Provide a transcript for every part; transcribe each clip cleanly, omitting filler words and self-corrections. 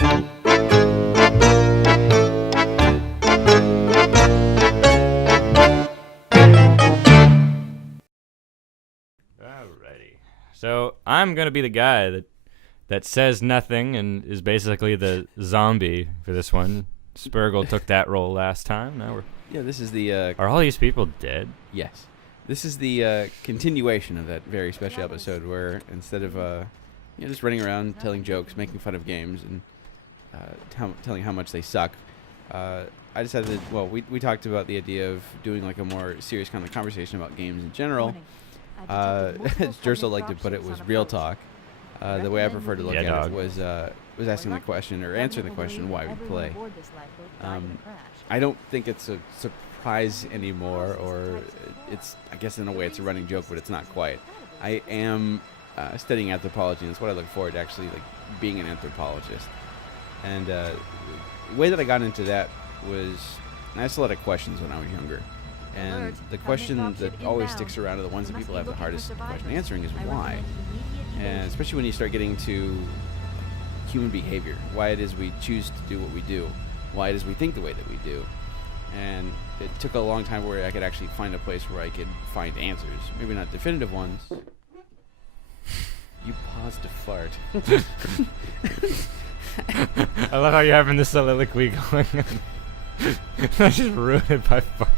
Alrighty. So I'm gonna be the guy that says nothing and is basically the zombie for this one. Spurgle took that role last time. Now we're. Yeah, this is the. Are all these people dead? Yes. This is the continuation of that very special episode where instead of just running around telling jokes, making fun of games, and telling how much they suck, I decided. Well, we talked about the idea of doing like a more serious kind of conversation about games in general. As Jerso liked to put it, was real talk. The way I prefer to look at it was asking the question or answering the question why we play. I don't think it's a surprise anymore, or it's, I guess in a way it's a running joke, but it's not quite. I am studying anthropology, and that's what I look forward to, actually like being an anthropologist. And the way that I got into that was I asked a lot of questions when I was younger. And the question that always sticks around are the ones that people have the hardest question answering is why. And especially when you start getting to human behavior, why it is we choose to do what we do, why it is we think the way that we do. And it took a long time where I could actually find a place where I could find answers. Maybe not definitive ones. You paused to fart. I love how you're having this soliloquy going on. I just ruined it by farting.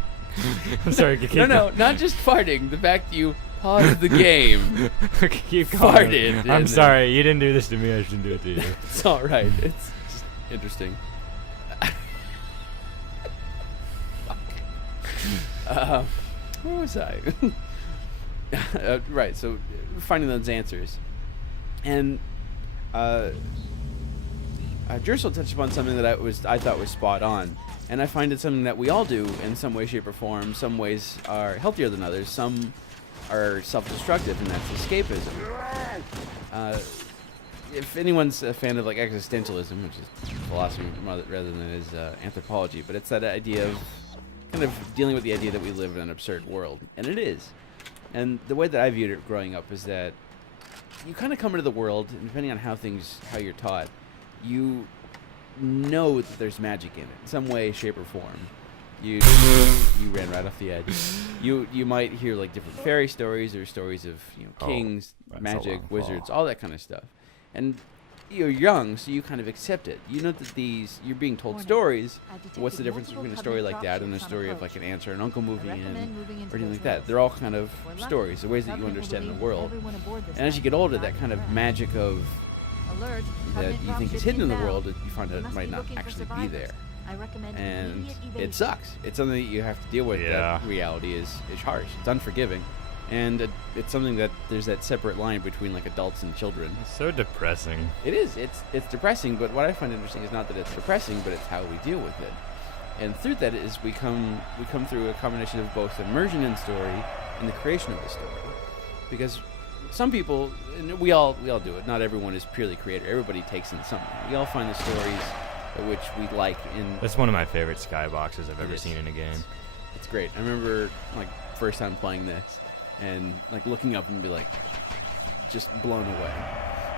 I'm sorry, keep No, going. not just farting. The fact you paused the game. Keep going. Farted. I'm sorry, you didn't do this to me, I shouldn't do it to you. It's alright. It's just interesting. Where was I? Right, so finding those answers. And Jerso touched upon something that I thought was spot on. And I find it something that we all do in some way, shape, or form. Some ways are healthier than others. Some are self-destructive, and that's escapism. If anyone's a fan of like existentialism, which is philosophy rather than it is anthropology, but it's that idea of kind of dealing with the idea that we live in an absurd world, and it is. And the way that I viewed it growing up is that you kind of come into the world, and depending on how you're taught, you know that there's magic in it, in some way, shape, or form. You ran right off the edge. You might hear like different fairy stories or stories of kings, magic, wizards, all that kind of stuff. And you're young, so you kind of accept it. You know that you're being told stories. What's the difference between a story like that and a story of like an aunt or an uncle moving in, or anything like that? They're all kind of stories, the ways that you understand the world. And as you get older, that kind of magic of that you think is hidden in the world, you find out it might not actually be there. And it sucks. It's something that you have to deal with. Yeah. That reality is harsh. It's unforgiving. And it's something that there's that separate line between like adults and children. It's so depressing. It is. It's depressing, but what I find interesting is not that it's depressing, but it's how we deal with it. And through that is we come through a combination of both immersion in story and the creation of the story. Because some people, and we all do it. Not everyone is purely creator. Everybody takes in something. We all find the stories which we like in. That's one of my favorite skyboxes I've ever seen in a game. It's great. I remember like first time playing this and like looking up and be like just blown away.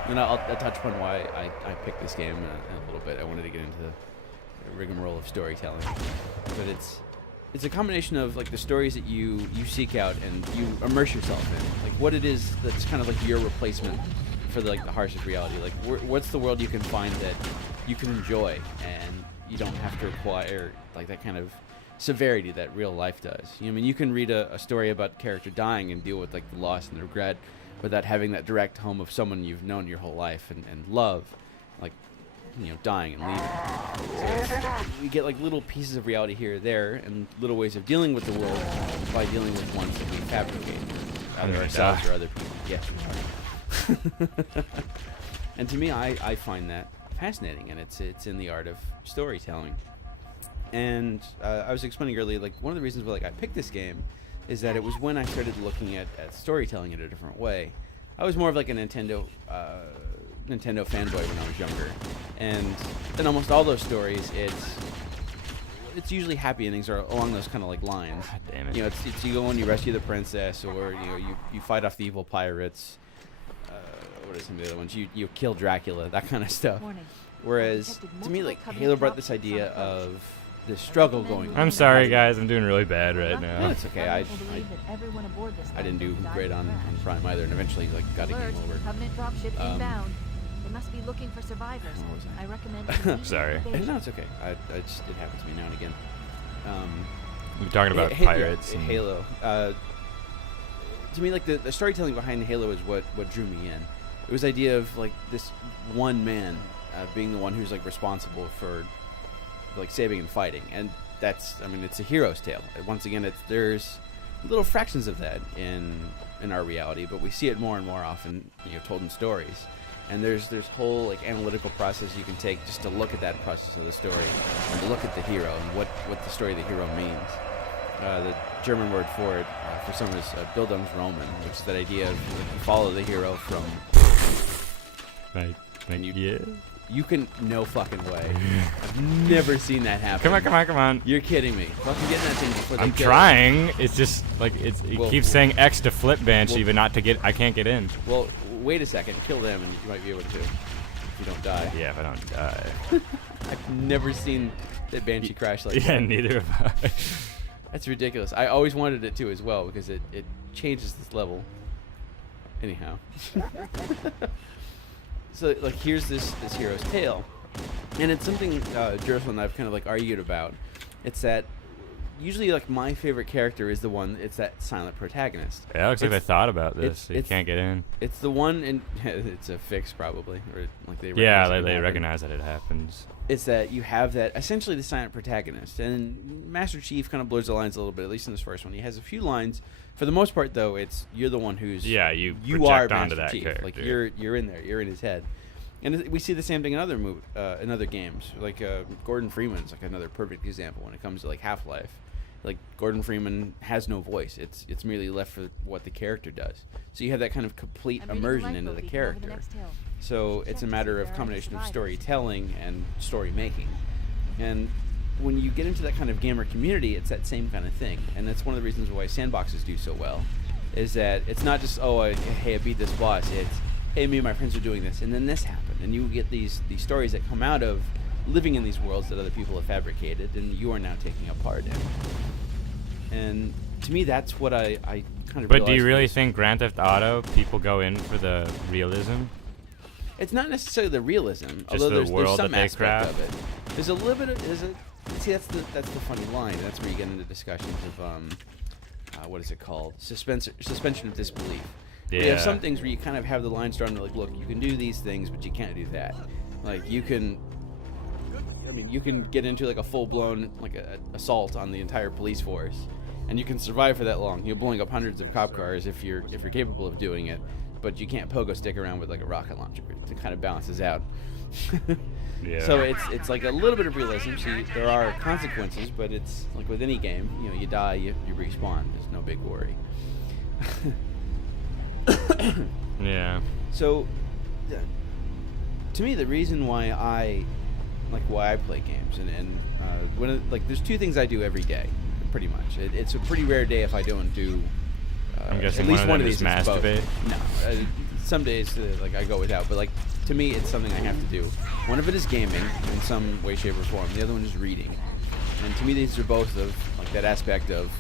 And I'll touch upon why I picked this game in a little bit. I wanted to get into the rigmarole of storytelling, but it's a combination of like the stories that you seek out and you immerse yourself in, like what it is that's kind of like your replacement for the harshest reality. Like what's the world you can find that you can enjoy and you don't have to require like that kind of severity that real life does. I mean, you can read a story about a character dying and deal with like the loss and the regret without having that direct home of someone you've known your whole life and love, like dying and leaving. So we get like little pieces of reality here or there and little ways of dealing with the world by dealing with ones that we fabricate, either ourselves or other people. Yes, we are. And to me, I find that fascinating, and it's in the art of storytelling. And I was explaining earlier, like one of the reasons why I picked this game is that it was when I started looking at storytelling in a different way. I was more of like a Nintendo fanboy when I was younger, and in almost all those stories, it's usually happy endings or along those kind of like lines. God damn it. It's you go and you rescue the princess, or you fight off the evil pirates. What are some of the other ones? You kill Dracula, that kind of stuff. Whereas to me, like Halo brought this idea of this struggle going on. I'm sorry, guys. I'm doing really bad right No, now. it's okay. I didn't do great on Prime either, and eventually like got a game over. Covenant dropship inbound. They must be looking for survivors. What was I? I recommend. Sorry. No, it's okay. I just it happens to me now and again. You're talking about Yeah, pirates. and- Halo. To me, like the storytelling behind Halo is what drew me in. It was the idea of like this one man being the one who's like responsible for like saving and fighting, and that's, I mean, it's a hero's tale. Once again, there's little fractions of that in our reality, but we see it more and more often, told in stories. And there's whole like analytical process you can take just to look at that process of the story, and to look at the hero and what the story of the hero means. The German word for it, for some is Bildungsroman, which is that idea of like, you follow the hero from. Like, And you- yeah. You can no fucking way. I've never seen that happen. Come on. You're kidding me. Fucking get in that thing before they I'm kill trying. It's just like it Well, keeps saying X to flip Banshee, well- but not to get. I can't get in. it. Well, wait a second. Kill them, and you might be able to. If you don't die. Yeah, if I don't die. I've never seen that Banshee crash like Yeah, that. neither have I. That's ridiculous. I always wanted it to as well because it changes this level. Anyhow. So like here's this hero's tale, and it's something Jerusalem and I've kind of like argued about. It's that usually like my favorite character is the one. It's that silent protagonist. Yeah, it looks like they It's- thought about this. it's- So you it's- can't get in. It's the one, and it's a fix probably, or like they Yeah, recognize it they happen. recognize that it happens. It's that you have that essentially the silent protagonist, and Master Chief kind of blurs the lines a little bit, at least in this first one. He has a few lines. For the most part, though, it's you're the one who's Yeah, you are project Master onto that Chief. character. Like you're in there, you're in his head, and we see the same thing in other games. Like Gordon Freeman's like another perfect example when it comes to like Half-Life. Like Gordon Freeman has no voice. It's merely left for what the character does. So you have that kind of complete immersion into the character. So it's a matter of combination of storytelling and story making. And when you get into that kind of gamer community, it's that same kind of thing. And that's one of the reasons why sandboxes do so well, is that it's not just, hey, I beat this boss. It's, hey, me and my friends are doing this, and then this happened. And you get these stories that come out of living in these worlds that other people have fabricated, and you are now taking a part in. And to me, that's what I kind of But do you realized really was- think Grand Theft Auto people go in for the realism? It's not necessarily the realism, although the there's world some that they aspect craft? of it. There's a little bit of see that's the funny line. That's where you get into discussions of what is it called? Suspension of disbelief. Yeah. You have some things where you kind of have the lines drawn to like, look, you can do these things, but you can't do that. Like you can get into like a full-blown like assault on the entire police force, and you can survive for that long. You're blowing up hundreds of cop cars if you're capable of doing it, but you can't pogo stick around with like a rocket launcher. It kind of balances out. Yeah. So it's like a little bit of realism. So there are consequences, but it's like with any game, you die, you respawn. There's no big worry. Yeah. So, to me, the reason why I play games, and there's two things I do every day, pretty much. It's a pretty rare day if I don't do. I'm guessing at least one one of of them these is is both. masturbate. No, some days like I go without, but like to me, it's something I have to do. One of it is gaming in some way, shape, or form. The other one is reading, and to me, these are both of like that aspect of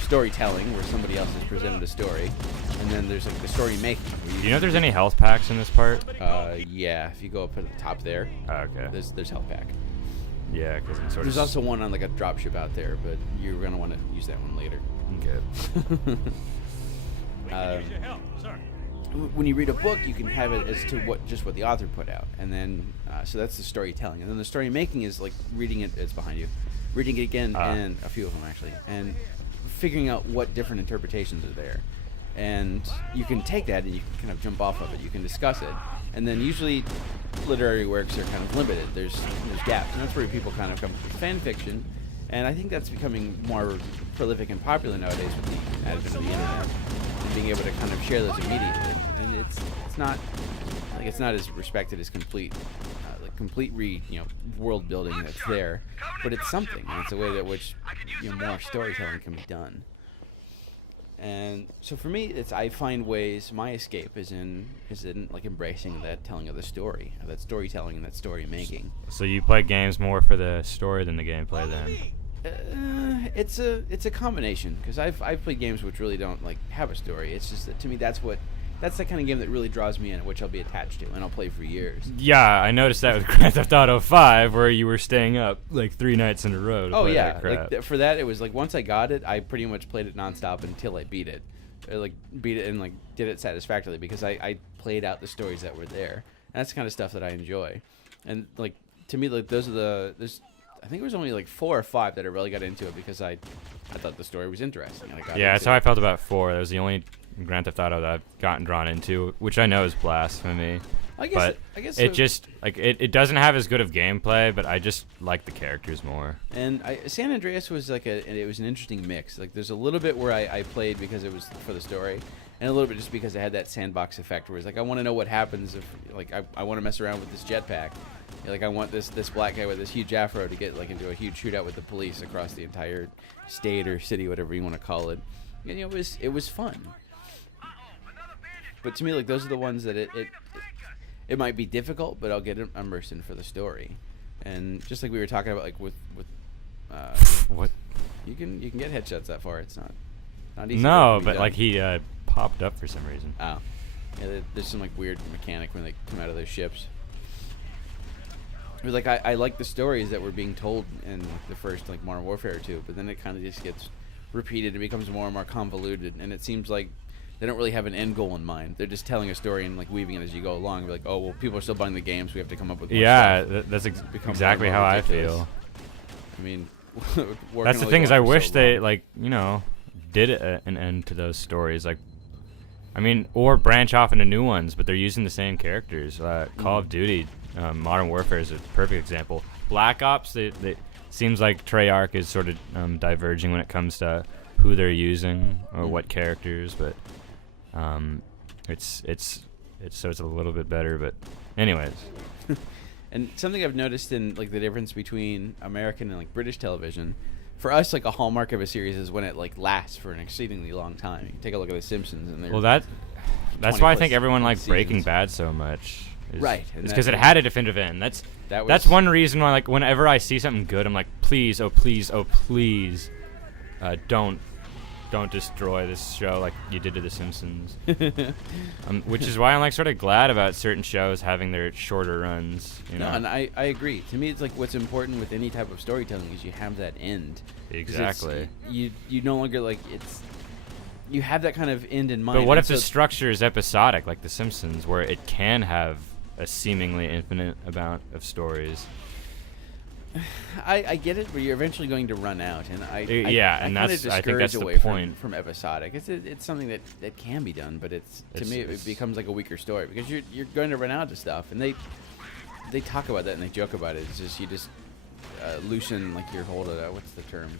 storytelling where somebody else has presented a story, and then there's like the story making. Do you know if there's any health packs in this part? Yeah, if you go up at the top there, Oh, okay. there's health pack. Yeah, because it's sort There's of. also one on like a dropship out there, but you're gonna want to use that one later. Okay. When you read a book, you can have it as to what the author put out, and then so that's the storytelling, and then the story making is like reading it. It's behind you, reading it again, and a few of them actually, and figuring out what different interpretations are there, and you can take that and you can kind of jump off of it. You can discuss it, and then usually literary works are kind of limited. There's gaps, and that's where people kind of come to fan fiction, and I think that's becoming more prolific and popular nowadays with the advent of the internet. Being able to kind of share those immediately, and it's not as respected as complete world building that's there, but it's something, and it's a way that which more storytelling can be done. And so for me, I find ways. My escape is in like embracing that telling of the story, that storytelling and that story making. So you play games more for the story than the gameplay, then? It's a combination, because I've played games which really don't like have a story. It's just that to me that's the kind of game that really draws me in, which I'll be attached to and I'll play for years. Yeah, I noticed that with Grand Theft Auto 5, where you were staying up like 3 nights in a row to play that crap. Like for that it was like once I got it, I pretty much played it nonstop until I beat it, and like did it satisfactorily, because I played out the stories that were there. And that's the kind of stuff that I enjoy. And like to me, like those are I think it was only like 4 or 5 that I really got into it because I thought the story was interesting. And I got That's how I felt about 4. That was the only Grand Theft Auto that I've gotten drawn into, which I know is blasphemy. I guess it just like it doesn't have as good of gameplay, but I just like the characters more. And San Andreas was it was an interesting mix. Like there's a little bit where I played because it was for the story, and a little bit just because I had that sandbox effect where it's like I want to know what happens if like I want to mess around with this jetpack. Like I want this black guy with this huge afro to get like into a huge shootout with the police across the entire state or city, whatever you want to call it. And it was fun. But to me, like those are the ones that it might be difficult, but I'll get immersed in for the story. And just like we were talking about, like with what you can get headshots that far. It's not easy. No, but like he popped up for some reason. Oh, yeah. There's some like weird mechanic when they come out of those ships. It was like I like the stories that were being told in like, the first like Modern Warfare 2, but then it kind of just gets repeated and becomes more and more convoluted, and it seems like they don't really have an end goal in mind. They're just telling a story and like weaving it as you go along. They're like, oh well, people are still buying the games. We have to come up with more stuff. That's exactly how I feel. I mean, that's the thing is I wish they like did an end to those stories. Like, I mean, or branch off into new ones, but they're using the same characters. Call of Duty, Modern Warfare is a perfect example. Black Ops, they seems like Treyarch is sort of diverging when it comes to who they're using or what characters, but it's a little bit better. But anyways. And something I've noticed in like the difference between American and like British television, for us, like a hallmark of a series is when it like lasts for an exceedingly long time. You can take a look at The Simpsons, and that's why I think everyone liked Breaking Bad so much. Right, it's because it had a definitive end. That's one reason why, like, whenever I see something good, I'm like, please, oh please, oh please, don't destroy this show like you did to The Simpsons. Which is why I'm like sort of glad about certain shows having their shorter runs. No, and I agree. To me, it's like what's important with any type of storytelling is you have that end. Exactly. You no longer like you have that kind of end in mind. But what if the structure is episodic, like The Simpsons, where it can have a seemingly infinite amount of stories? I get it, but you're eventually going to run out, and I think that's the point from episodic. It's something that can be done, but to me it becomes like a weaker story because you're going to run out of stuff, and they talk about that and they joke about it. It's just you just loosen like your hold of what's the term?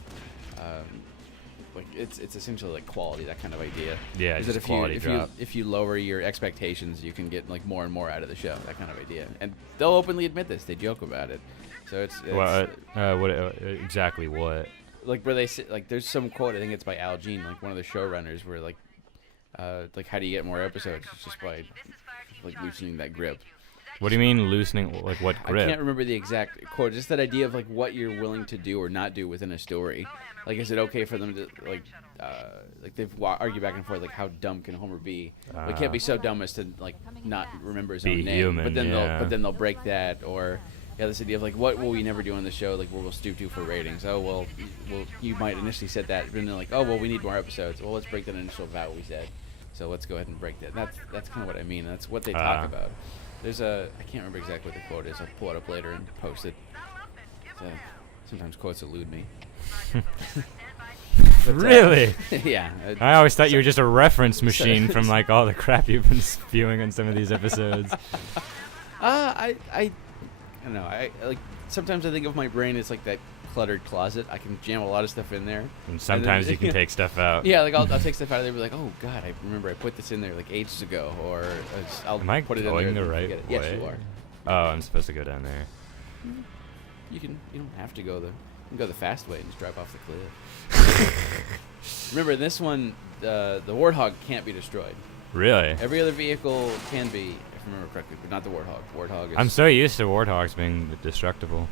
Like it's essentially like quality, that kind of idea. Yeah, is just quality drop. If you lower your expectations, you can get like more and more out of the show. That kind of idea, and they'll openly admit this. They joke about it. So it's what exactly what? Like where they say, like there's some quote, I think it's by Al Jean, like one of the showrunners, where like how do you get more episodes? It's just by like loosening that grip. What do you mean loosening? Like what grip? I can't remember the exact quote. Just that idea of like what you're willing to do or not do within a story. Like, is it okay for them to like they've argued back and forth like how dumb can Homer be? It can't be so dumb as to like not remember his own name. Human, but then they'll break that. Or this idea of like what will we never do on the show? Like what will Stu do for ratings? Oh well, you might initially said that, but then like oh well we need more episodes. Well let's break that initial vow we said. So let's go ahead and break that. That's kind of what I mean. That's what they talk about. There's I can't remember exactly what the quote is. I'll pull it up later and post it. Sometimes quotes elude me. But, really? Yeah. I always thought you were just a reference machine from like all the crap you've been spewing on some of these episodes. I don't know. I like sometimes I think of my brain as like that cluttered closet. I can jam a lot of stuff in there. And sometimes you can take stuff out. Yeah, like I'll take stuff out of there and be like, oh god, I remember I put this in there like ages ago, or I'll Am I put it going in there the right Yes, way? you are. Oh, I'm supposed to go down there. You don't have to go there. can go the fast way and just drive off the cliff. Remember, this one, the Warthog can't be destroyed. Really? Every other vehicle can be, if I remember correctly, but not the Warthog. Warthog is... I'm so used to Warthogs being destructible.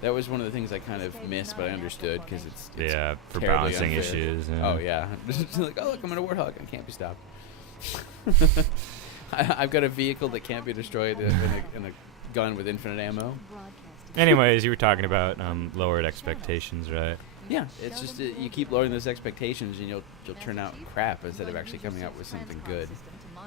That was one of the things I kind of missed, but I understood because it's Yeah, for terribly balancing unfair. issues. Oh, yeah. Just like, oh, look, I'm in a Warthog. I can't be stopped. I've got a vehicle that can't be destroyed in a gun with infinite ammo. Anyways, you were talking about lowered expectations, right? Yeah, it's just you keep lowering those expectations and you'll turn out crap instead of actually coming up with something good.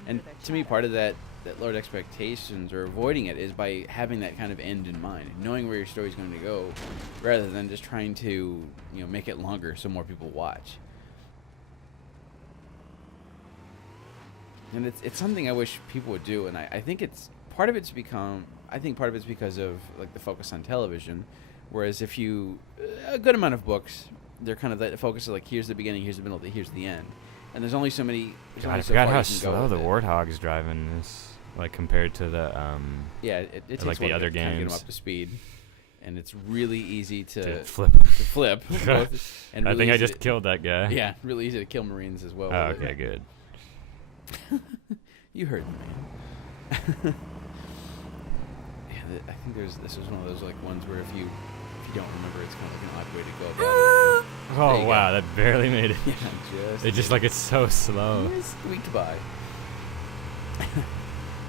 And to me, part of that lowered expectations or avoiding it is by having that kind of end in mind, knowing where your story's going to go, rather than just trying to make it longer so more people watch. And it's something I wish people would do, and I think part of it's because of like the focus on television. Whereas if a good amount of books, they're kind of the focus is like, here's the beginning, here's the middle, here's the end. And there's only so many. God, I forgot how slow the Warthog's driving this, like compared to the it takes like the other to kind of get games. them up to speed, and it's really easy to flip. both, and I really think I easy just killed that guy. Yeah, really easy to kill Marines as well. Oh, okay, good. You heard me, man. I think this was one of those like ones where if you don't remember, it's kind of like an odd way to go about it. Oh wow, that barely made it. Yeah, It's just like it's so slow. It squeaked by.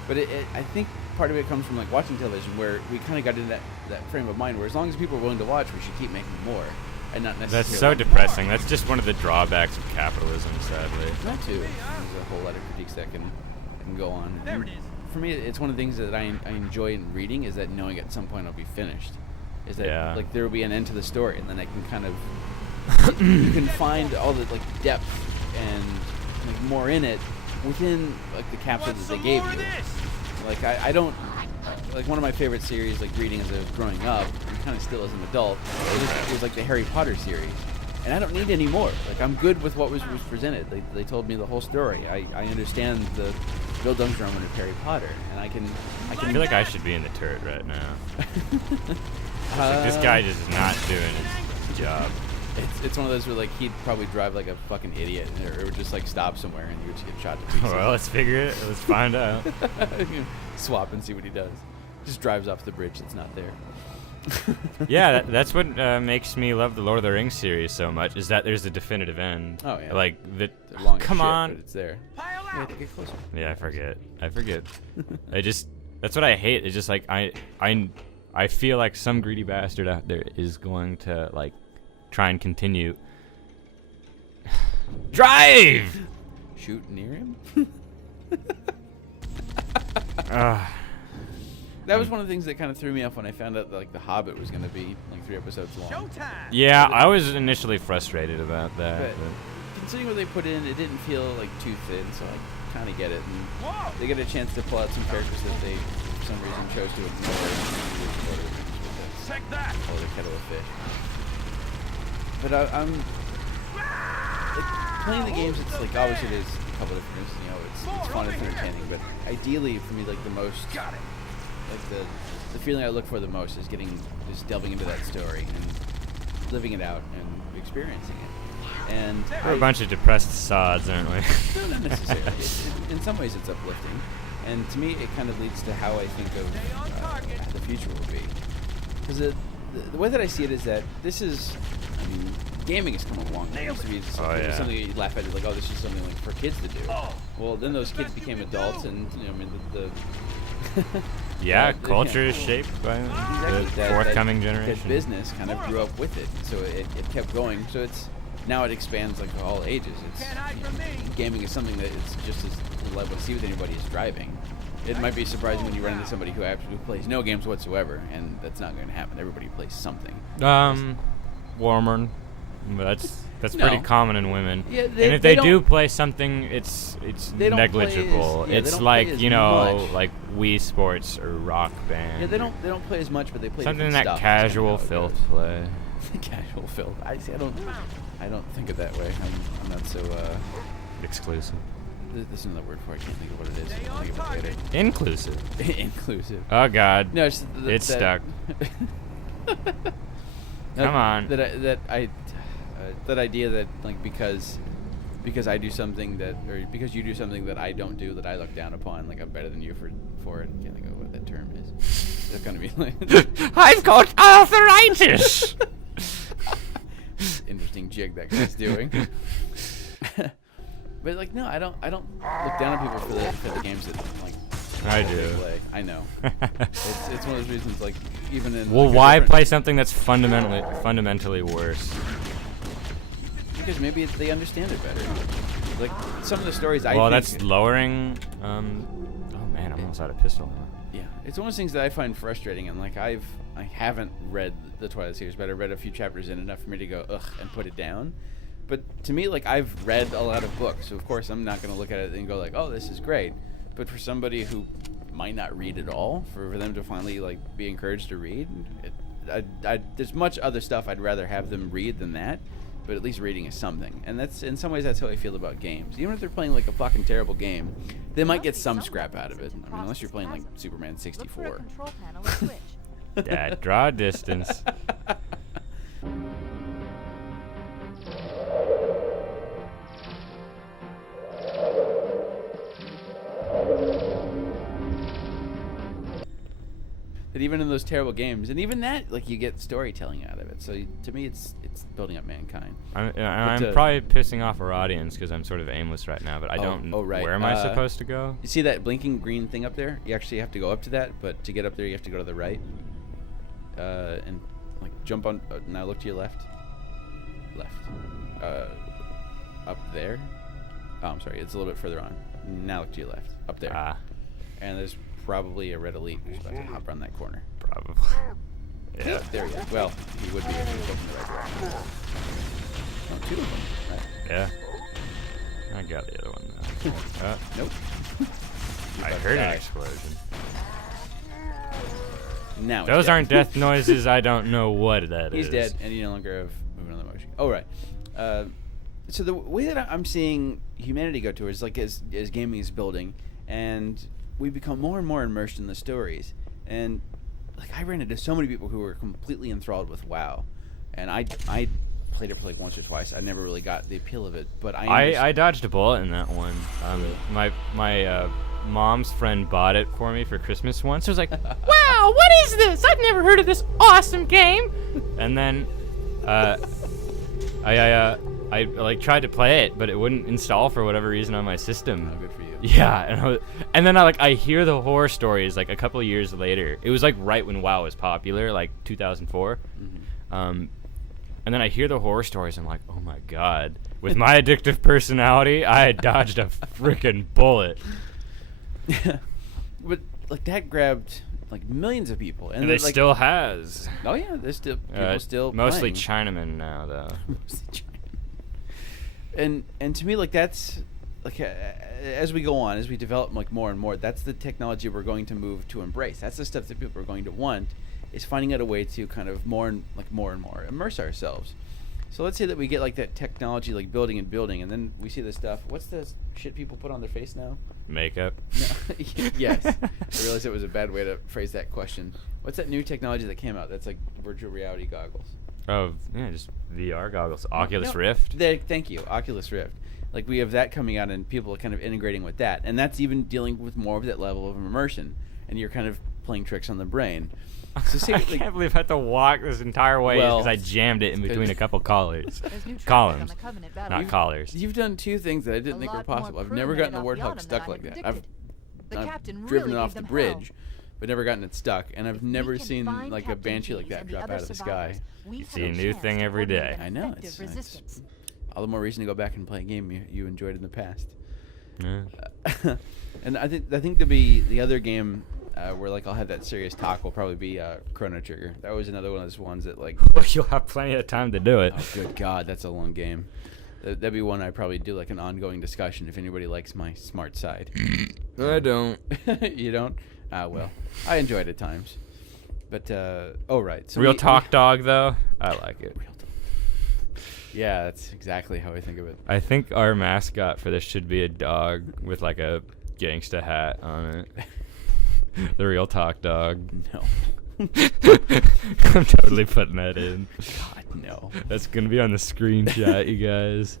But I think part of it comes from like watching television, where we kind of got into that frame of mind where as long as people are willing to watch, we should keep making more, and not necessarily. That's so depressing. That's just one of the drawbacks of capitalism, sadly. That too. There's a whole lot of critiques that can go on. There it is. For me, it's one of the things that I enjoy in reading is that knowing at some point I'll be finished. Is that like there will be an end to the story, and then I can kind of you can find all the like depth and like more in it within like the capsule that they gave you. Like I don't like one of my favorite series like reading as I was growing up and kind of still as an adult. It was like the Harry Potter series, and I don't need any more. Like I'm good with what was presented. They told me the whole story. I understand the Bill Dumsdrum of Harry Potter, and I I feel like I should be in the turret right now. Like, this guy just is not doing his job. It's one of those where like he'd probably drive like a fucking idiot, or just like stop somewhere and you would just get shot to pieces. Well, let's figure it. Let's find out. Swap and see what he does. Just drives off the bridge that's not there. Yeah, that's what makes me love the Lord of the Rings series so much, is that there's a definitive end. Oh yeah. Like the Come on. But it's there. You have to get closer. Yeah, I forget. That's what I hate. It's just like I feel like some greedy bastard out there is going to like try and continue. Drive. Shoot near him. That was one of the things that kind of threw me off when I found out that like The Hobbit was going to be like 3 episodes long. Yeah, I was initially frustrated about that. But considering what they put in, it didn't feel like too thin, so I kind of get it. And they get a chance to pull out some characters that they, for some reason, chose to ignore. Check that! Or the kettle of fish. But I'm like, playing the games. It's like obviously there's a couple different things. It's fun, it's entertaining. But ideally, for me, like the most. Like the feeling I look for the most is just delving into that story and living it out and experiencing it. And we're a bunch of depressed sods, aren't we? No, not necessarily. In some ways, it's uplifting, and to me, it kind of leads to how I think of the future will be. Because the way that I see it is that this is, I mean, gaming has come a long way. It used to be just something you laugh at, like, oh, this is something like for kids to do. Well, then those kids became adults, and I mean the yeah, culture is shaped by the forthcoming generation. That business kind of grew up with it, so it kept going. So now it expands like to all ages. Gaming is something that it's just as liable to see with anybody as driving. It might be surprising when you run into somebody who actually plays no games whatsoever, and that's not going to happen. Everybody plays something. Woman. That's pretty common in women. Yeah, and if they do play something, it's negligible. It's like like Wii Sports or Rock Band. Yeah, they don't play as much, but they play something that stuff. casual filth play. Casual filth. I don't think of it that way. I'm not so exclusive. There's another word for it. I can't think of what it is. I'll think of it later. Inclusive. Inclusive. Oh God. No, it's stuck. Come on. That idea that like because I do something that, or because you do something that I don't do, that I look down upon, like I'm better than you for it. I can't think of what that term is. It's gonna be like I've got arthritis. Interesting jig that guy's doing. But like, no, I don't look down on people for the games that like I they do. play. I know. It's one of those reasons. Like even in Well, like, why play something that's fundamentally worse? Because maybe they understand it better. Like some of the stories I Well, think, that's lowering. Oh man, I'm almost out of pistol. yeah, it's one of those things that I find frustrating. And like I haven't read the Twilight series, but I read a few chapters in enough for me to go ugh and put it down. But to me, like I've read a lot of books, so of course I'm not going to look at it and go like, oh, this is great. But for somebody who might not read at all, for them to finally like be encouraged to read, there's much other stuff I'd rather have them read than that. But at least reading is something, and that's in some ways that's how I feel about games. Even if they're playing like a fucking terrible game, they might get some scrap out of it. I mean, unless you're playing like Superman 64. Dad, draw a distance. But even in those terrible games, and even that, like you get storytelling out of it. So to me, it's building up mankind. I'm probably pissing off our audience because I'm sort of aimless right now, but I don't. Oh, right. Where am I supposed to go? You see that blinking green thing up there? You actually have to go up to that, but to get up there, you have to go to the right. And like jump on. Now look to your left. Left. Up there. Oh, I'm sorry. It's a little bit further on. Now look to your left. Up there. Ah, And there's probably a red elite who's about to hop around that corner. probably. Yeah. There you go. Well, he would be if he was looking the right direction. Oh, two of them. Right. Yeah. I got the other one now. Nope. I heard an explosion. Now he's Those dead. aren't death noises. I don't know what that is. He's dead, and you no longer have movement on the motion. Oh, right. So the way that I'm seeing humanity go towards, like as gaming is building, and we become more and more immersed in the stories, and like I ran into so many people who were completely enthralled with WoW, and I played it for like once or twice. I never really got the appeal of it, but I dodged a bullet in that one. My mom's friend bought it for me for Christmas once. I was like, wow, what is this? I've never heard of this awesome game. And then I like tried to play it, but it wouldn't install for whatever reason on my system. Oh, good for you. Yeah, and then I hear the horror stories like a couple of years later. It was like right when WoW was popular, like 2004. Mm-hmm. And then I hear the horror stories. And I'm like, oh my god! With my addictive personality, I had dodged a freaking bullet. But like that grabbed like millions of people, And then, it like, still has. Oh yeah, there's still people still Mostly playing. Chinamen now, though. Mostly Chinamen. And to me, like that's like as we go on, as we develop like more and more, that's the technology we're going to move to embrace. That's the stuff that people are going to want, is finding out a way to kind of more and more immerse ourselves. So let's say that we get like that technology like building, and then we see this stuff. What's the shit people put on their face now? Makeup. No. Yes. I realized it was a bad way to phrase that question. What's that new technology that came out that's like virtual reality goggles? Oh, yeah, just VR goggles. Oculus No, Rift. Thank you, Oculus Rift. Like we have that coming out, and people are kind of integrating with that, and that's even dealing with more of that level of immersion, and you're kind of playing tricks on the brain. So see, I like, can't believe I had to walk this entire way Well, because I jammed it in between a couple collars. There's new traffic Columns, on the Covenant battle. not collars. you've done two things that I didn't A think were lot more possible. I've crew never made gotten it a off warthog the island stuck than I like had that. I've predicted. The captain driven really off gave the them bridge, hell. but never gotten it stuck, and I've never We can seen find like a Captain banshee like Keyes that and the drop other out of the sky. survivors. We see have a new chance thing to every coordinate day. an I know, effective it's resistance. all the more reason to go back and play a game you enjoyed in the past. Yeah. And I think to be the other game where like I'll have that serious talk will probably be Chrono Trigger. That was another one of those ones that like, Well, you'll have plenty of time to do it. oh good God, that's a long game. That'd be one I'd probably do like an ongoing discussion if anybody likes my smart side. I don't. You don't? Well, I enjoy it at times. But oh right, so Real talk dog though, I like it. Real talk. Yeah, that's exactly how I think of it. I think our mascot for this should be a dog with like a gangsta hat on it. The real talk dog. No. I'm totally putting that in. God, no. That's gonna be on the screenshot, you guys.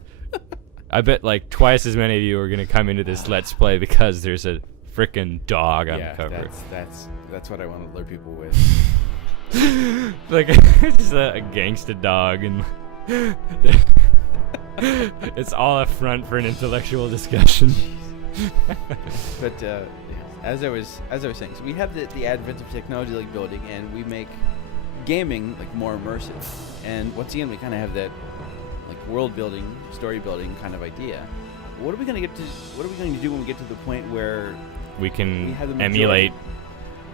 I bet like twice as many of you are gonna come into this Let's Play because there's a frickin' dog on the cover. That's what I want to lure people with. Like just a gangsta dog, and it's all a front for an intellectual discussion. But as I was saying, so we have the advent of technology like building, and we make gaming like more immersive. And once again, we kind of have that like world building, story building kind of idea. What are we going to do when we get to the point where we can have the emulate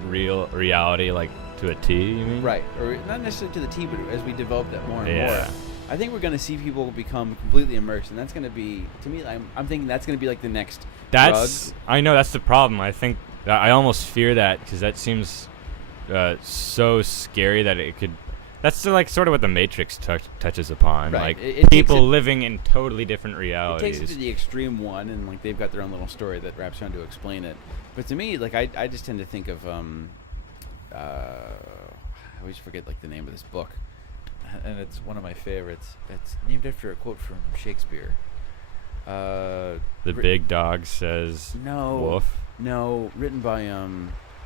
real reality like to a T, you mean? Right, or not necessarily to the T, but as we develop that more and Yeah. more, I think we're going to see people become completely immersed, and that's going to be, to me, I'm thinking that's going to be like the next drug. I know that's the problem. I think I almost fear that because that seems so scary that it could. That's like sort of what the Matrix touches upon, Right. like It people living in totally different It realities. takes it to the extreme one, and like they've got their own little story that wraps around to explain it. But to me, like I just tend to think of I always forget like the name of this book, and it's one of my favorites. It's named after a quote from Shakespeare. The big dog says wolf. No, written by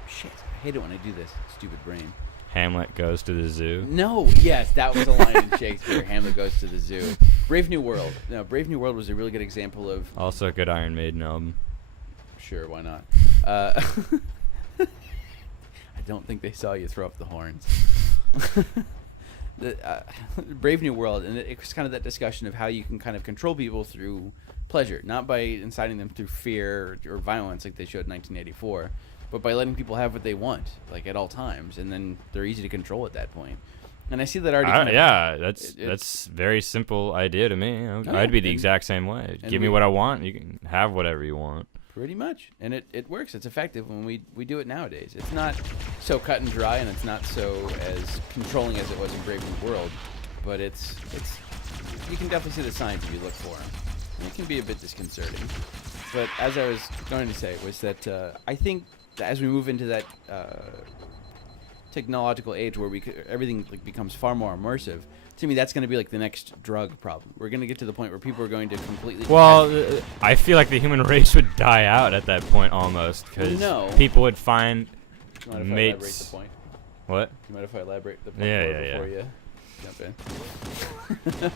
shit. I hate it when I do this. Stupid brain. Hamlet goes to the zoo. No, yes, that was a line in Shakespeare. Hamlet goes to the zoo. Brave New World. No, Brave New World was a really good example of. Also a good Iron Maiden album. Sure, why not? I don't think they saw you throw up the horns. Brave New World, and it's kind of that discussion of how you can kind of control people through pleasure, not by inciting them through fear or violence like they showed in 1984, but by letting people have what they want, like at all times, and then they're easy to control at that point. And I see that already. That's very simple idea to me. I'd be the exact same way. Give me we- what I want. You can have whatever you want. Pretty much, and it works. It's effective when we do it nowadays. It's not so cut and dry, and it's not so as controlling as it was in Brave New World, but it's you can definitely see the signs if you look for them. And it can be a bit disconcerting. But as I was going to say was that I think that as we move into that technological age where everything like becomes far more immersive, to me that's going to be like the next drug problem. We're going to get to the point where people are going to completely. Well, I feel like the human race would die out at that point almost because people would find Do you mind if I elaborate mates. the point? What? Do you mind if I elaborate the point Yeah. before you jump in?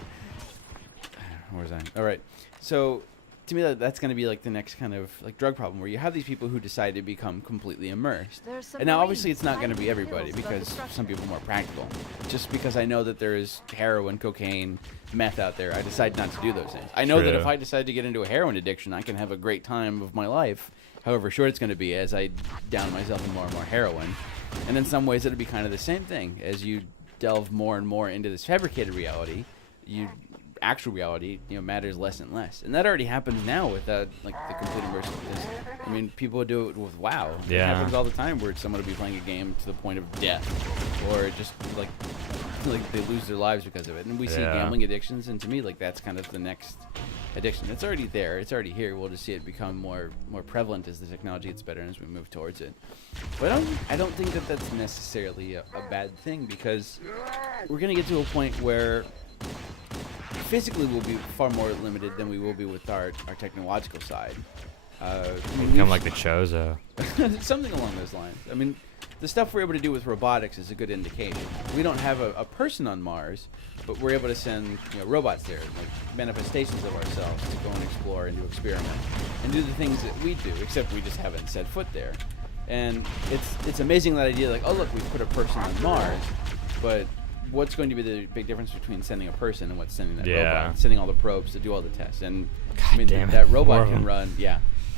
Where was I? All right. So to me, that's going to be like the next kind of like drug problem where you have these people who decide to become completely immersed. And now obviously it's not going to be everybody because some people are more practical. Just because I know that there is heroin, cocaine, meth out there, I decide not to do those things. I know that if I decide to get into a heroin addiction, I can have a great time of my life, however short it's going to be as I down myself in more and more heroin. And in some ways it'll be kind of the same thing. As you delve more and more into this fabricated reality, actual reality, matters less and less, and that already happens now with like the complete immersiveness. I mean, people do it with WoW. Yeah. It happens all the time where someone will be playing a game to the point of death, or just like they lose their lives because of it. And we see gambling addictions, and to me, like that's kind of the next addiction. It's already there. It's already here. We'll just see it become more prevalent as the technology gets better and as we move towards it. But I don't think that that's necessarily a bad thing, because we're gonna get to a point where physically we'll be far more limited than we will be with our technological side. Become like the Chozo. Something along those lines. I mean, the stuff we're able to do with robotics is a good indication. We don't have a person on Mars, but we're able to send robots there, like manifestations of ourselves, to go and explore and to experiment and do the things that we do, except we just haven't set foot there. And it's amazing, that idea, like, oh look, we put a person on Mars, but what's going to be the big difference between sending a person and what's sending that robot, sending all the probes to do all the tests? And I mean, that robot can run,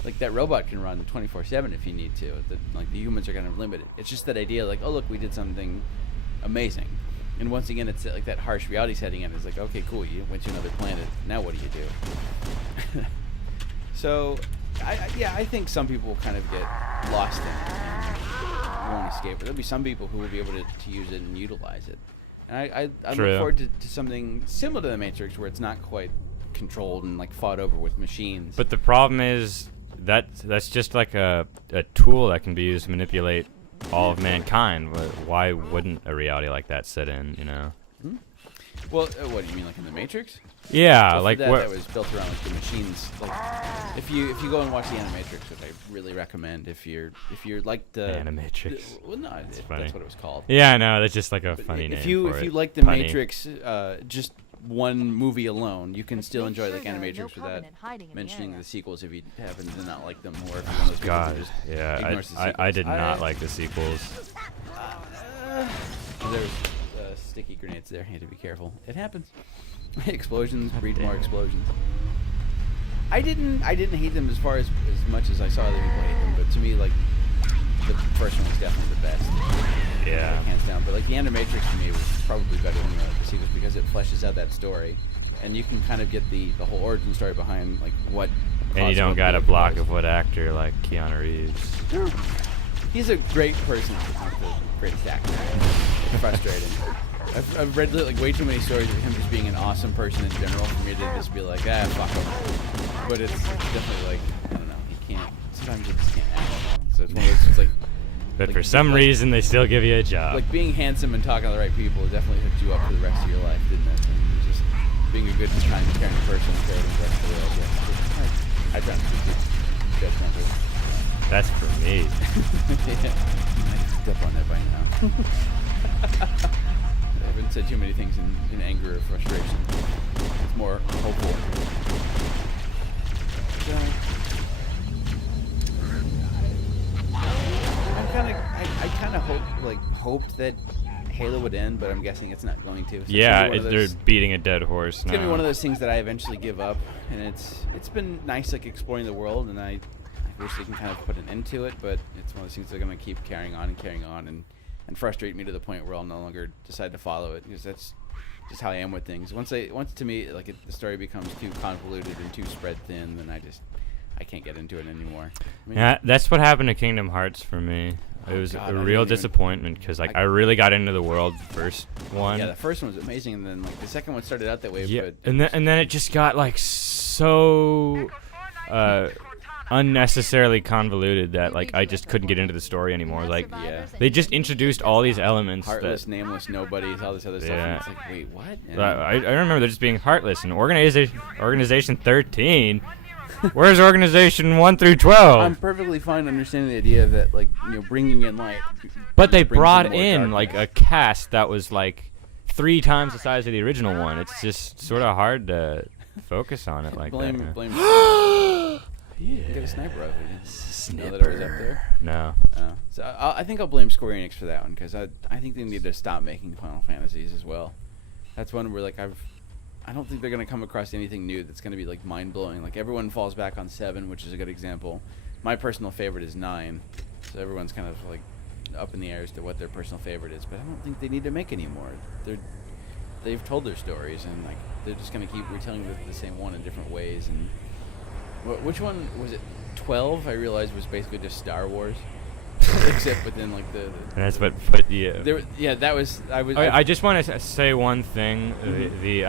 like that robot can run 24/7 if you need to. Like the humans are kind of limited. It's just that idea, like, oh look, we did something amazing. And once again, it's like that harsh reality setting in. It's like, okay, cool, you went to another planet. Now what do you do? So, I think some people will kind of get lost in it. Won't escape it. There'll be some people who will be able to use it and utilize it. And I look forward to something similar to the Matrix, where it's not quite controlled and like fought over with machines. But the problem is that's just like a tool that can be used to manipulate all of mankind. Why wouldn't a reality like that set in? You know? Hmm? Well, what do you mean, like in the Matrix? Yeah, Well, like that, what? that was built around like the machines. Like, if you go and watch the Animatrix, which I really recommend, if you're like the Animatrix. Well, no, That's funny. that's what it was called. Yeah, no, that's just like a But funny name. if you for it. like the Punny. Matrix, just one movie alone, you can still Make enjoy sure like there are no Animatrix without covenant hiding in the mentioning area. the sequels if you happen to not like them, or if you're one of those people God, who just yeah, ignores the I sequels. did not like the sequels. There's sticky grenades there. You had to be careful. It happens. Explosions breed more explosions. I didn't hate them as much as I saw other people hate them, but to me, like, the first one was definitely the best. Yeah. Like, hands down. But like the Animatrix for me was probably better than the sequels because it fleshes out that story, and you can kind of get the whole origin story behind like what. And you don't got a block of what actor like Keanu Reeves. He's a great person, not the greatest actor. It's frustrating. I've read like way too many stories of him just being an awesome person in general for me to just be like, fuck him. But it's definitely like, I don't know, he can't. Sometimes he just can't act. So it's one of those things like. But like, for some reason, they still give you a job. Like being handsome and talking to the right people definitely hooked you up for the rest of your life, didn't it? And just being a good, kind, caring person, caring for the rest of the world. Yeah. I try not to be judgmental. That's for me. Yeah. I step on that by now. I haven't said too many things in anger or frustration. It's more hopeful. I kind of hoped that Halo would end, but I'm guessing it's not going to. So Yeah, it's they're beating a dead horse It's now. gonna be one of those things that I eventually give up, and it's been nice like exploring the world, and I wish they can kind of put an end to it, but it's one of those things that are gonna keep carrying on and frustrate me to the point where I'll no longer decide to follow it, because that's just how I am with things. Once to me like the story becomes too convoluted and too spread thin, then I can't get into it anymore. I mean, Yeah, that's what happened to Kingdom Hearts for me. It Oh, was God, a I real didn't even- disappointment because like I really got into the world the first one. yeah, the first one was amazing, and then like the second one started out that way, Yeah, but and then it just got like so unnecessarily convoluted that like I just couldn't get into the story anymore. Like Yeah. they just introduced all these elements heartless, that nameless nobodies, all this other stuff. Yeah. And it's like, wait, what? And I remember there just being heartless and organization 13. Where's organization 1 through 12? I'm perfectly fine understanding the idea that, like, bringing in light. But they brings brought more in like a darkness. cast that was like 3 times the size of the original one. It's just sort of hard to focus on it like blame. that. Blame. Yeah. Get a sniper of it. Snipper. Know that it was up there? No. So I think I'll blame Square Enix for that one, because I think they need to stop making Final Fantasies as well. That's one where like I don't think they're gonna come across anything new that's gonna be like mind blowing. Like everyone falls back on 7, which is a good example. My personal favorite is 9, so everyone's kind of like up in the air as to what their personal favorite is. But I don't think they need to make any more. They've told their stories, and like they're just gonna keep retelling the same one in different ways. And which one was it? 12, I realized, was basically just Star Wars, except within like the And that's what put you. that was I just want to say one thing. The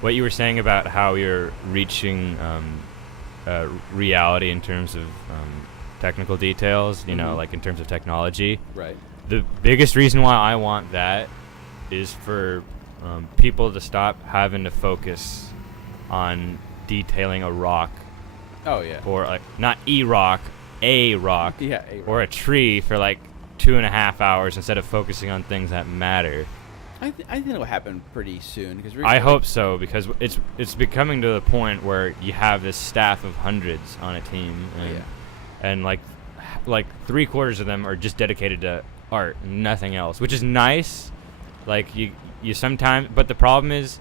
what you were saying about how you're reaching reality in terms of technical details, you know, like in terms of technology. right. The biggest reason why I want that is for people to stop having to focus on detailing a rock, Oh yeah. or like not a rock, a rock, Yeah. or a tree for like 2.5 hours instead of focusing on things that matter. I think it'll happen pretty soon, because I hope so, because it's becoming to the point where you have this staff of hundreds on a team, and like 3/4 of them are just dedicated to art and nothing else, which is nice. Like you sometimes, but the problem is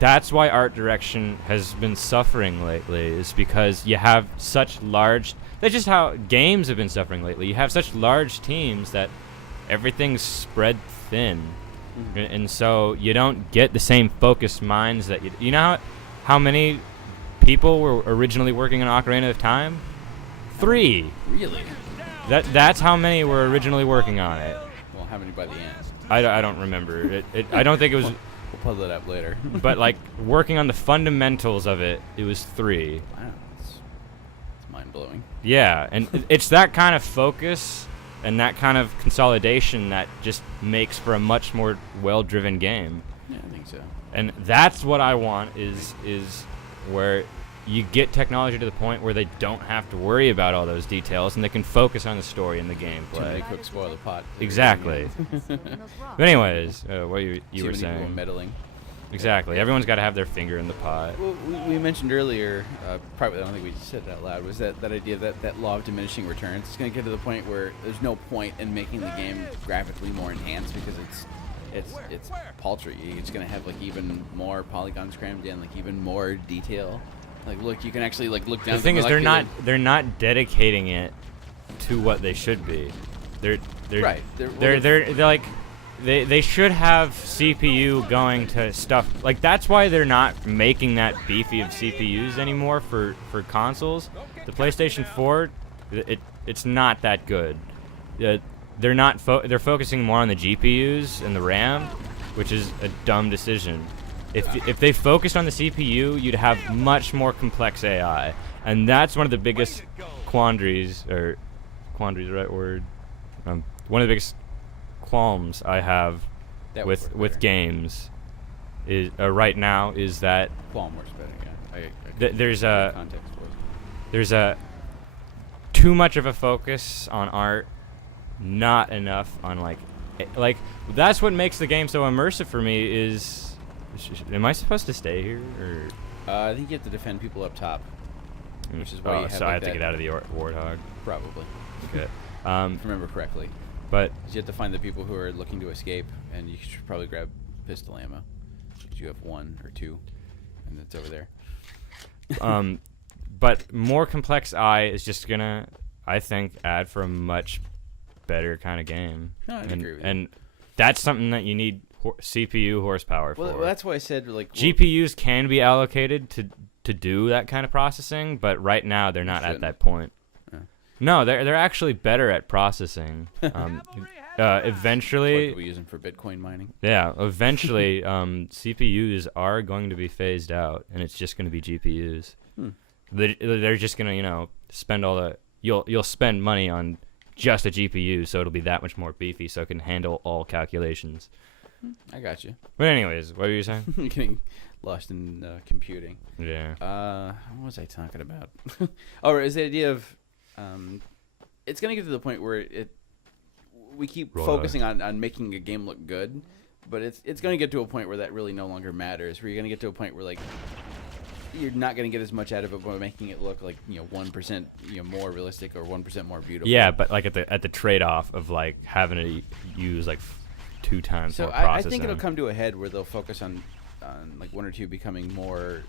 that's why art direction has been suffering lately, is because you have such large. That's just how games have been suffering lately. You have such large teams that everything's spread thin. And so you don't get the same focused minds that you know how many people were originally working on Ocarina of Time? 3. Really? That's how many were originally working on it. Well, how many by the end? I don't remember. I don't think it was, We'll puzzle it up later. but like working on the fundamentals of it, it was 3. Wow, it's mind blowing. Yeah, and it's that kind of focus and that kind of consolidation that just makes for a much more well-driven game. Yeah, I think so. And that's what I want is where you get technology to the point where they don't have to worry about all those details and they can focus on the story and the Too gameplay. many cooks spoil the pot. Exactly. But anyways, what you Too were many people saying. meddling. Exactly. Everyone's got to have their finger in the pot. Well, we mentioned earlier, probably I don't think we said it out loud, was that idea that law of diminishing returns. It's going to get to the point where there's no point in making the game graphically more enhanced because it's paltry. It's going to have like even more polygons crammed in, like even more detail. Like look, you can actually like look down. The thing is, they're not dedicating it to what they should be. They're right. They're like. They should have CPU going to stuff like that's why they're not making that beefy of CPUs anymore for consoles. The PlayStation 4, it's not that good. They're not they're focusing more on the GPUs and the RAM, which is a dumb decision. If they focused on the CPU, you'd have much more complex AI, and that's one of the biggest quandaries, or quandaries, the right word? One of the biggest qualms I have with games is right now is that qualm works better. Yeah, there's a too much of a focus on art, not enough on like that's what makes the game so immersive for me. Is am I supposed to stay here or? I think you have to defend people up top, which is why you have so like I have to get out of the warthog. Probably. Okay. If I remember correctly. But you have to find the people who are looking to escape, and you should probably grab pistol ammo. Because you have 1 or 2, and it's over there. But more complex AI is just gonna, I think, add for a much better kind of game. No, I agree with you. And that's something that you need CPU horsepower for. Well, that's why I said like GPUs can be allocated to do that kind of processing, but right now they're not at that point. No, they're actually better at processing. Eventually, what we use them for Bitcoin mining. Yeah, eventually, CPUs are going to be phased out, and it's just going to be GPUs. They're just going to, spend all the you'll spend money on just a GPU, so it'll be that much more beefy, so it can handle all calculations. I got you. But anyways, what were you saying? You're getting lost in computing. Yeah. What was I talking about? Oh, is the idea of it's going to get to the point where we keep focusing on making a game look good, but it's going to get to a point where that really no longer matters, where you're going to get to a point where like you're not going to get as much out of it by making it look like 1% more realistic or 1% more beautiful. Yeah, but like at the trade-off of like having to use like 2 times more processing. I think it'll come to a head where they'll focus on like 1 or 2 becoming more.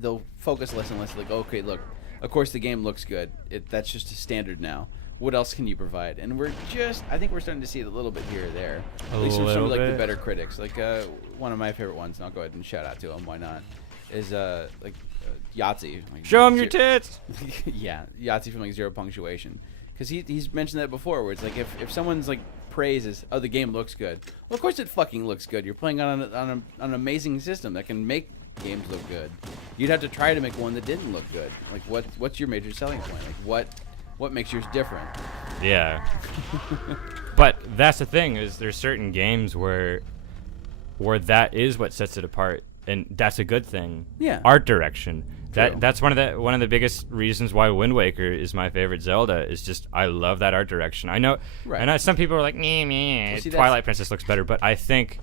They'll focus less and less like, okay, look, of course the game looks good. That's just a standard now. What else can you provide? And I think we're starting to see it a little bit here or there. At least from some of like the better critics. Like one of my favorite ones, and I'll go ahead and shout out to him. Why not? Is Yahtzee. Like, show him your tits. Yeah, Yahtzee from like Zero Punctuation, because he's mentioned that before. Where it's like if someone's like praises, oh, the game looks good. Well, of course it fucking looks good. You're playing on an amazing system that can make games look good. You'd have to try to make one that didn't look good. Like what's your major selling point? Like what makes yours different? Yeah. But that's the thing, is there's certain games where that is what sets it apart, and that's a good thing. Yeah. Art direction. True. That's one of the biggest reasons why Wind Waker is my favorite Zelda. Is just I love that art direction. I know, right. And some people are like, Well, Twilight Princess looks better, but I think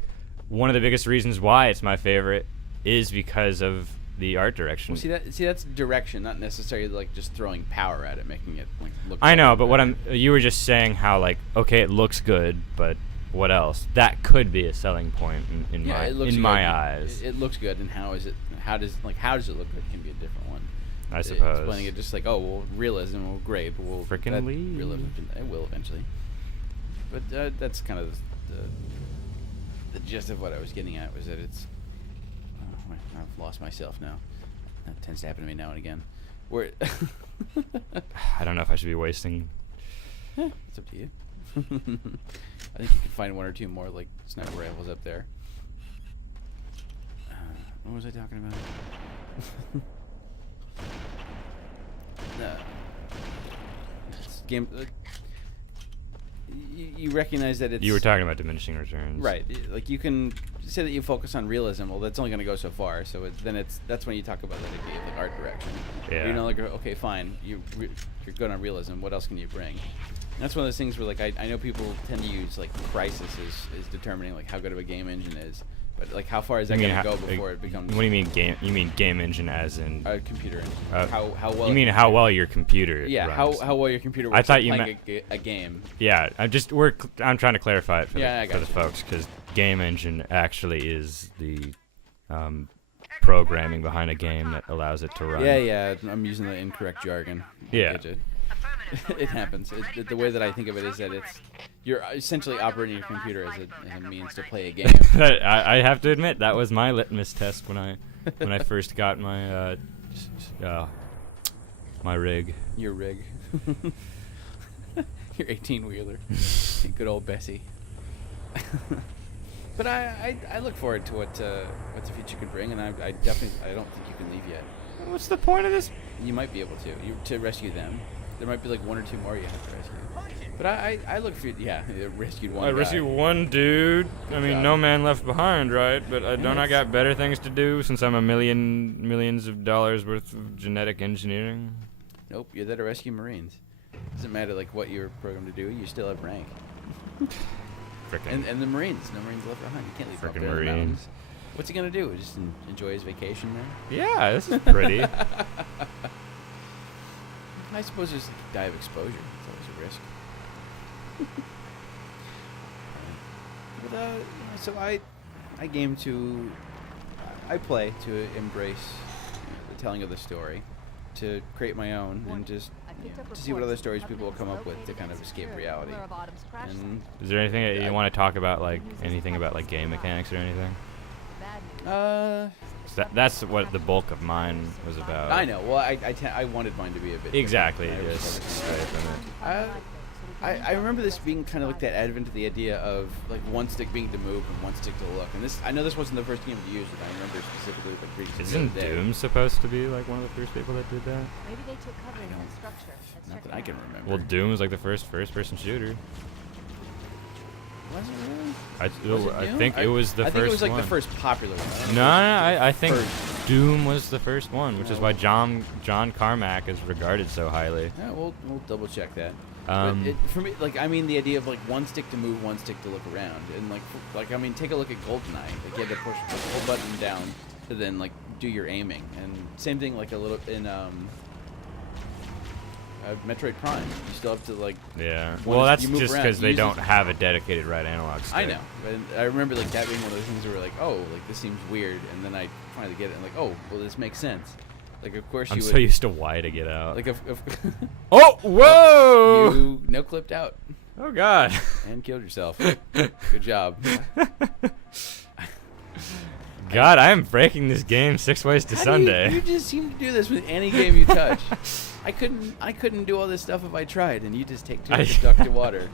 one of the biggest reasons why it's my favorite is because of the art direction. Well, that's direction, not necessarily like just throwing power at it, making it like look. I know, but you were just saying how like, okay, it looks good, but what else? That could be a selling point in my eyes. It looks good, and how does it look good can be a different one. I suppose. Explaining it just like, oh, well, realism, well, great, but we'll frickin' leave. Realism, it will eventually. But that's kind of the gist of what I was getting at, was that it's. I've lost myself now. That tends to happen to me now and again. Where I don't know if I should be wasting. It's up to you. I think you can find 1 or 2 more like sniper rifles up there. What was I talking about? This game. you recognize that it's... You were talking about diminishing returns. Right. Like, you can say that you focus on realism. Well, that's only going to go so far. So that's when you talk about that idea of like art direction. Yeah. You know, like, okay, fine. You're good on realism. What else can you bring? And that's one of those things where, like, I know people tend to use, like, Crisis as determining, like, how good of a game engine is. But, like, how far is that going to go before it becomes... What do you mean game? You mean game engine as in... A computer engine. How well... You mean how well your computer runs. how well your computer works. I thought you meant a game. Yeah, I'm trying to clarify it for the folks, because game engine actually is the programming behind a game that allows it to run. Yeah, I'm using the incorrect jargon. Yeah. It happens. The way that I think of it is that you're essentially operating your computer as a means to play a game. I have to admit, that was my litmus test when I first got my my rig. Your rig. Your 18-wheeler. Good old Bessie. But I look forward to what the future could bring, and I definitely don't think you can leave yet. What's the point of this? You might be able to rescue them. There might be like one or two more you have to rescue. But I look for rescued one. I rescued one dude. Good I mean, job. no man left behind, right? But I got better things to do since I'm millions of dollars worth of genetic engineering. Nope, you're there to rescue Marines. Doesn't matter like what you're programmed to do. You still have rank. Frickin'. And the Marines, no Marines left behind. You can't leave up Frickin' there in the Marines. mountains. What's he gonna do? Just enjoy his vacation there? Yeah, this is pretty. I suppose there's a die of exposure. It's always a risk. But so I play to embrace the telling of the story, to create my own, and just to see what other stories people will come up with to kind of escape reality. And Is there anything that you want to talk about, like anything about like game mechanics or anything? That's what the bulk of mine was about. I know. Well, I wanted mine to be a bit Exactly. different. I remember this being kind of like that advent of the idea of like one stick being to move and one stick to look. And I know this wasn't the first game to use it. I remember specifically like reading the Isn't other day. Doom supposed to be like one of the first people that did that? Maybe they took cover in that structure. Let's Not check that it I out. can remember. Well, Doom was like the first-person shooter. Was it really? I Doom? think it was the first one. I think it was like the first popular one. No, I think first. Doom was the first one, which is Oh. why John Carmack is regarded so highly. Yeah, we'll double check that. Um, But for me, like, I mean, the idea of like one stick to move, one stick to look around, and like I mean, take a look at GoldenEye. Like, you had to push the whole button down to then like do your aiming, and same thing like a little in Metroid Prime. You still have to like. Yeah. When Well, you that's move just around, because they use don't it. have a dedicated right analog stick. I know, but I remember like that being one of those things where we're like, oh, like this seems weird, and then I finally get it, and like, oh, well, this makes sense. Like, of course I'm you so would. used to Y to get out. Like, Oh, whoa! you no clipped out Oh God. and killed yourself. Good job. God, I am breaking this game 6 ways to How do Sunday. You just seem to do this with any game you touch. I couldn't do all this stuff if I tried, and you just take too much duck to water.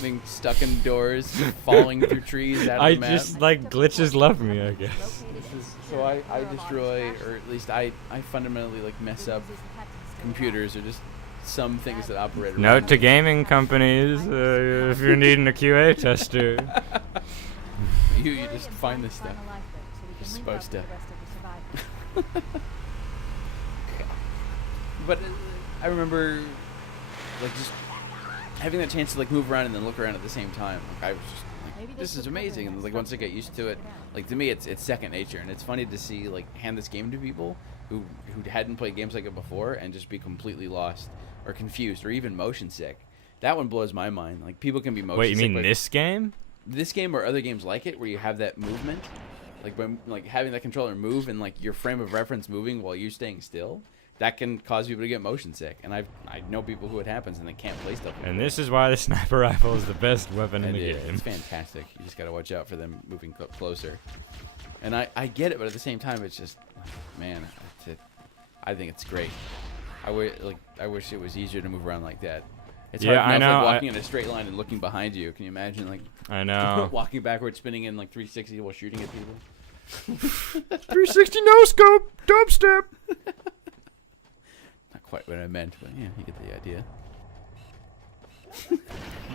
Being stuck in doors, falling through trees out of I the map. just like glitches love me, I guess. So I destroy, or at least I fundamentally like mess up computers, or just some things that operate around Note to me. gaming companies, if you're needing a QA tester. You just find this stuff. You're supposed to. But I remember like just having that chance to like move around and then look around at the same time. Like, I was just like, this is amazing. And like once I get used to it, like to me it's second nature. And it's funny to see like hand this game to people who hadn't played games like it before and just be completely lost or confused or even motion sick. That one blows my mind. Like, people can be motion Wait, you sick. mean but this game? this game or other games like it where you have that movement, like when like having that controller move and like your frame of reference moving while you're staying still, that can cause people to get motion sick. And I know people who it happens and they can't play stuff. And this is why the sniper rifle is the best weapon in the game. It's fantastic. You just got to watch out for them moving closer. And I get it, but at the same time, it's just, man, I think it's great. I wish it was easier to move around like that. It's Yeah, hard I enough know, like walking in a straight line and looking behind you. Can you imagine like I know. walking backwards, spinning in like 360 while shooting at people? 360 no scope, dubstep. Not quite what I meant, but yeah, you get the idea.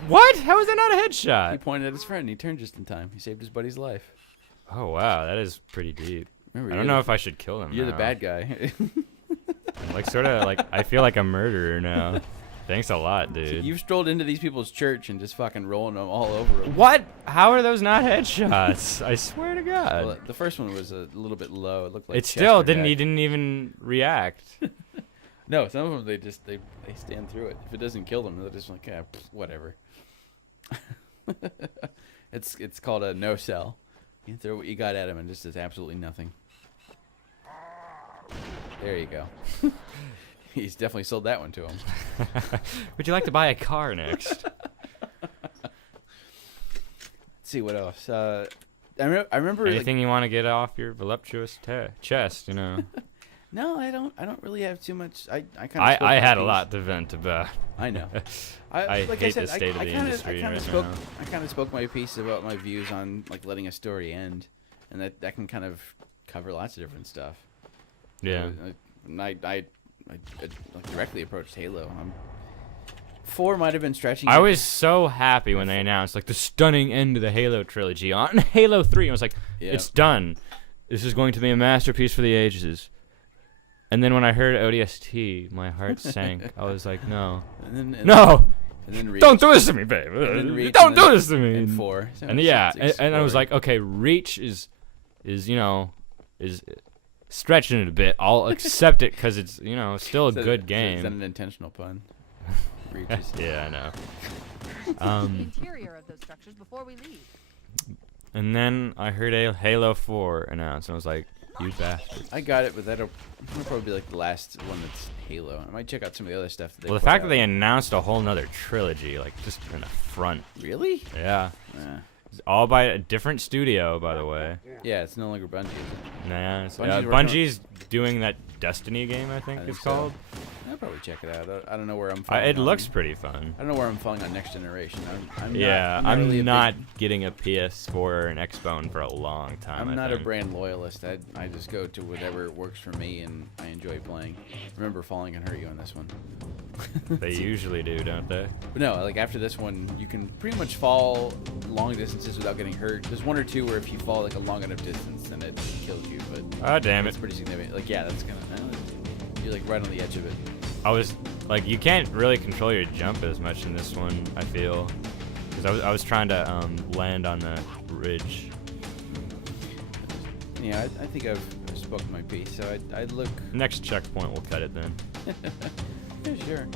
What? How is that not a He headshot? pointed at his friend. And he turned just in time. He saved his buddy's life. Oh wow, that is pretty deep. Remember, I don't know if I should kill him. You're the now. bad guy. I'm like sort of like I feel like a murderer now. Thanks a lot, dude. You've strolled into these people's church and just fucking rolling them all over them. What? How are those not headshots? I swear to God. Well, the first one was a little bit low. It looked like It still Chester didn't. Jack. He didn't even react. No, some of them they stand through it. If it doesn't kill them, they're just like, whatever. It's called a no sell. You throw what you got at him and just does absolutely nothing. There you go. He's definitely sold that one to him. Would you like to buy a car next? Let's see what else. I remember. Anything you want to get off your voluptuous chest, you know? No, I don't really have too much. I had a lot to vent about. I know. I hate the state of the industry right now. I kind of spoke my piece about my views on like letting a story end, and that can kind of cover lots of different stuff. Yeah. I directly approached Halo. 4 might have been stretching. I was so happy when they announced like the stunning end of the Halo trilogy on Halo 3. I was like, it's done. This is going to be a masterpiece for the ages. And then when I heard ODST, my heart sank. I was like, no. No! And then Reach, don't do this to me, babe. Don't do this to me. And 4. So and yeah, and I was like, okay, Reach is stretching it a bit. I'll accept it because it's, still a good game. Is that an intentional pun? Reach is Yeah, I know. The interior of those structures before we leave. And then I heard a Halo 4 announced, and I was like, you bastard. I got it, but that'll probably be like the last one that's Halo. I might check out some of the other stuff. Well, the fact that they announced a whole nother trilogy, like, just an affront. Really? Yeah. It's all by a different studio, by the way. Yeah, it's no longer Bungie, is it? Nah, it's, Bungie's Bungie's doing that Destiny game, I think it's called. I'll probably check it out. I don't know where I'm falling It on. looks pretty fun. I don't know where I'm falling on Next Generation. I'm I'm not really getting a PS4 or an Xbone for a long time. I'm not a brand loyalist. I just go to whatever works for me and I enjoy playing. Remember, falling can hurt you on this one. They usually do, don't they? But no, like after this one, you can pretty much fall long distances without getting hurt. There's 1 or 2 where if you fall like a long enough distance, then it kills you. But oh damn it! it's pretty significant. Like yeah, that's kind of you're like right on the edge of it. I was like, you can't really control your jump as much in this one. I feel because I was trying to land on the ridge. Yeah, I think I've spoken my piece. So I'd look. Next checkpoint, we'll cut it then. Yeah, sure.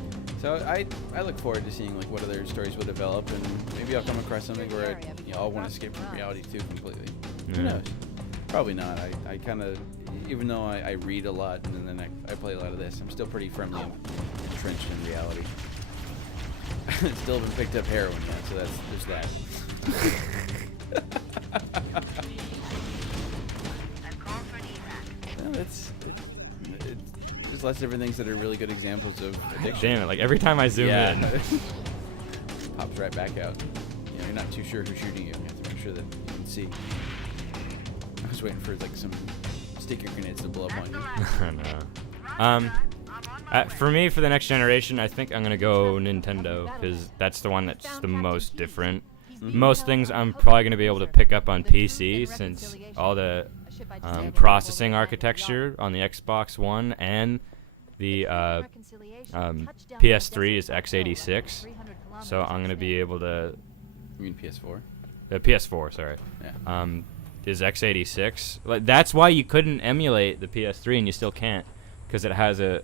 So I look forward to seeing like what other stories will develop, and maybe I'll come across something where I'll want to escape from reality too completely. Who knows? Probably not. I kind of, even though I read a lot and then I play a lot of this, I'm still pretty firmly entrenched in reality. Still haven't picked up heroin yet, so there's that. No, there's lots of different things that are really good examples of addiction. Damn it! Like every time I zoom in, pops right back out. You're not too sure who's shooting you. You have to make sure that you can see. I was waiting for like some sticky grenades to blow up on you. No. For me, for the next generation, I think I'm gonna go Nintendo because that's the one that's the most different. Most things I'm probably gonna be able to pick up on PC since all the processing architecture on the Xbox One and the PS3 is x86, so I'm gonna be able to. You mean PS4? The PS4, sorry. Yeah. Is x86. Like that's why you couldn't emulate the PS3 and you still can't, because it has a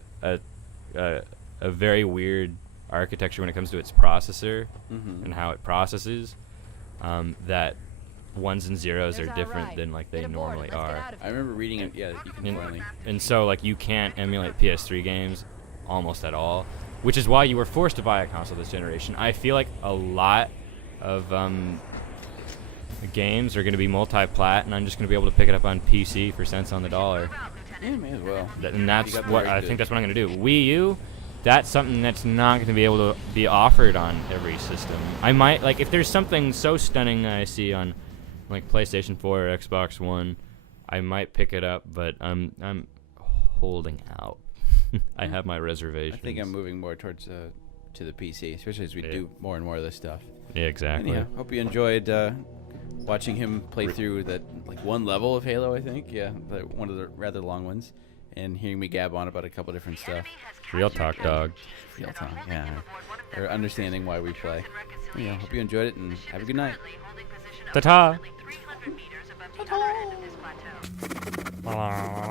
very weird architecture when it comes to its processor and how it processes. That ones and zeros are different than like they normally are. I remember reading it. Yeah, you can finally. And so like you can't emulate PS3 games almost at all, which is why you were forced to buy a console this generation. I feel like a lot of games are going to be multi-plat, and I'm just going to be able to pick it up on PC for cents on the dollar. Yeah, may as well. And that's what I think. That's what I'm going to do. Wii U, that's something that's not going to be able to be offered on every system. I might like if there's something so stunning that I see on like PlayStation 4 or Xbox One, I might pick it up, but I'm holding out. I have my reservations. I think I'm moving more towards to the PC, especially as we Yeah. do more and more of this stuff. Yeah, exactly. Anyhow, hope you enjoyed watching him play through that like one level of Halo. I think, yeah, one of the rather long ones, and hearing me gab on about a couple different stuff. Real talk, dog. Real time, yeah. Or understanding why we play. Yeah, hope you enjoyed it and have a good night. Ta-ta. Approximately 300 meters above the other end of this plateau.